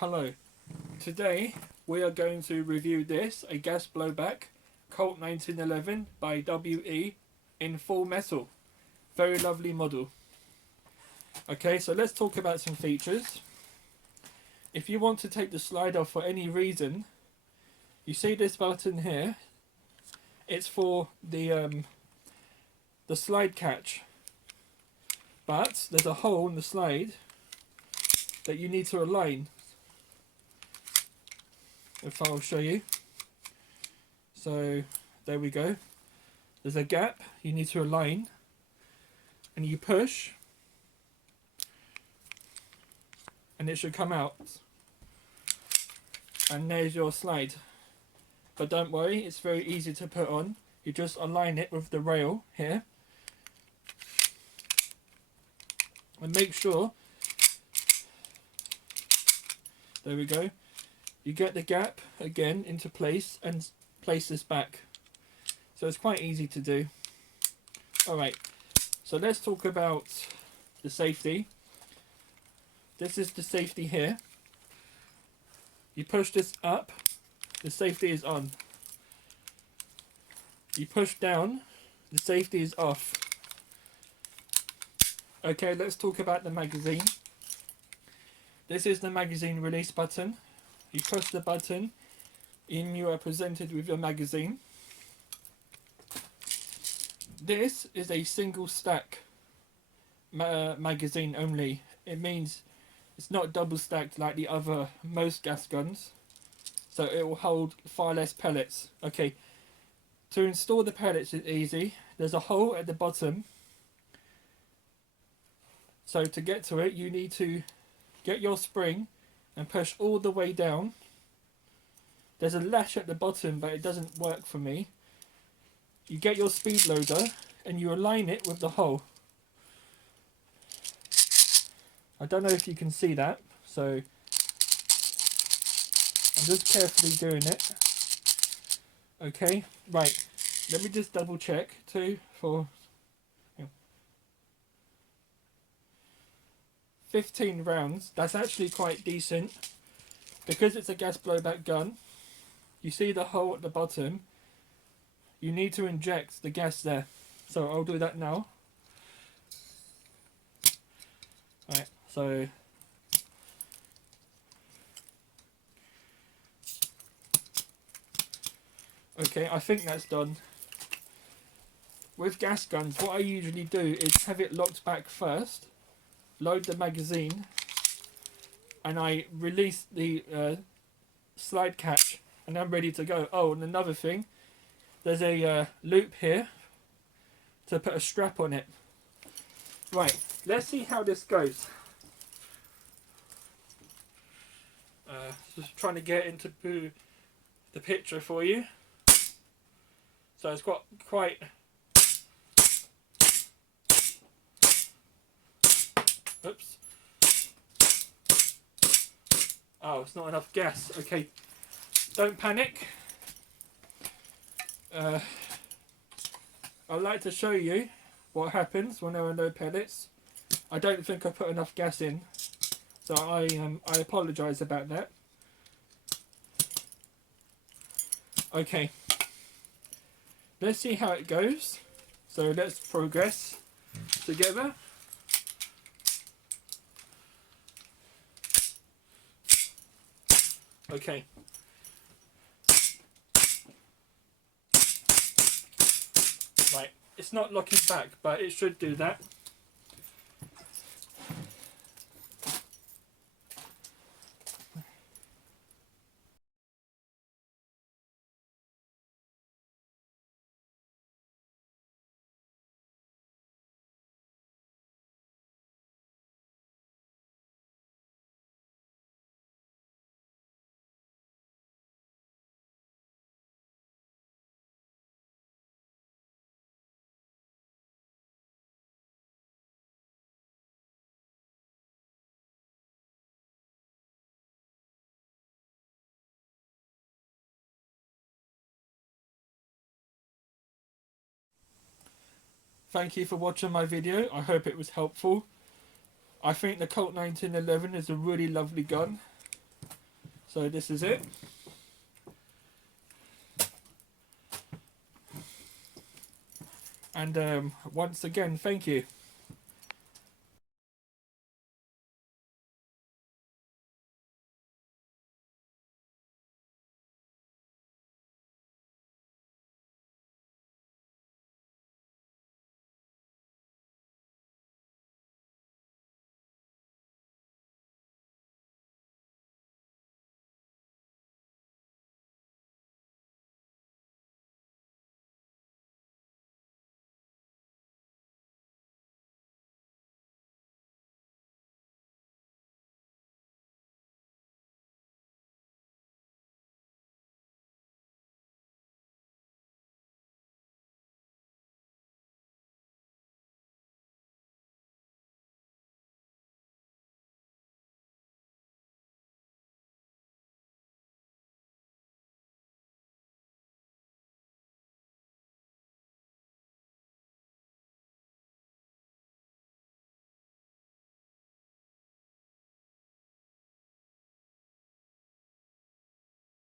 Hello, today we are going to review this, a gas blowback Colt 1911 by WE in full metal. Very lovely model. Okay, so let's talk about some features. If you want to take the slide off for any reason, you see this button here. It's for the slide catch, but there's a hole in the slide that you need to align. If I'll show you. So there we go. There's a gap you need to align, and you push and it should come out, and there's your slide. But don't worry, it's very easy to put on. You just align it with the rail here and make sure, there we go, you get the gap again into place and place this back. So it's quite easy to do. Alright, so let's talk about the safety. This is the safety here. You push this up, the safety is on. You push down, the safety is off. Okay, let's talk about the magazine. This is the magazine release button. You push the button and you are presented with your magazine. This is a single stack magazine only. It means it's not double stacked like the other most gas guns, so it will hold far less pellets. Okay, to install the pellets is easy. There's a hole at the bottom, so to get to it you need to get your spring and push all the way down. There's a latch at the bottom, but it doesn't work for me. You get your speed loader and you align it with the hole. I don't know if you can see that, so I'm just carefully doing it. Okay, right, let me just double check. 2, 4, 15 rounds. That's actually quite decent because it's a gas blowback gun. You see the hole at the bottom. You need to inject the gas there, so I'll do that now. Right, so okay, I think that's done. With gas guns, what I usually do is have it locked back first, load the magazine, and I release the slide catch, and I'm ready to go. Oh, and another thing, there's a loop here to put a strap on it. Right, let's see how this goes. Just trying to get into the picture for you. So it's got quite... Oops. Oh, it's not enough gas. Okay, don't panic. I'd like to show you what happens when there are no pellets. I don't think I put enough gas in, so I apologise about that. Okay, let's see how it goes. So let's progress together. Okay. Right, it's not locking back, but it should do that. Thank you for watching my video. I hope it was helpful. I think the Colt 1911 is a really lovely gun. So this is it. And once again, thank you.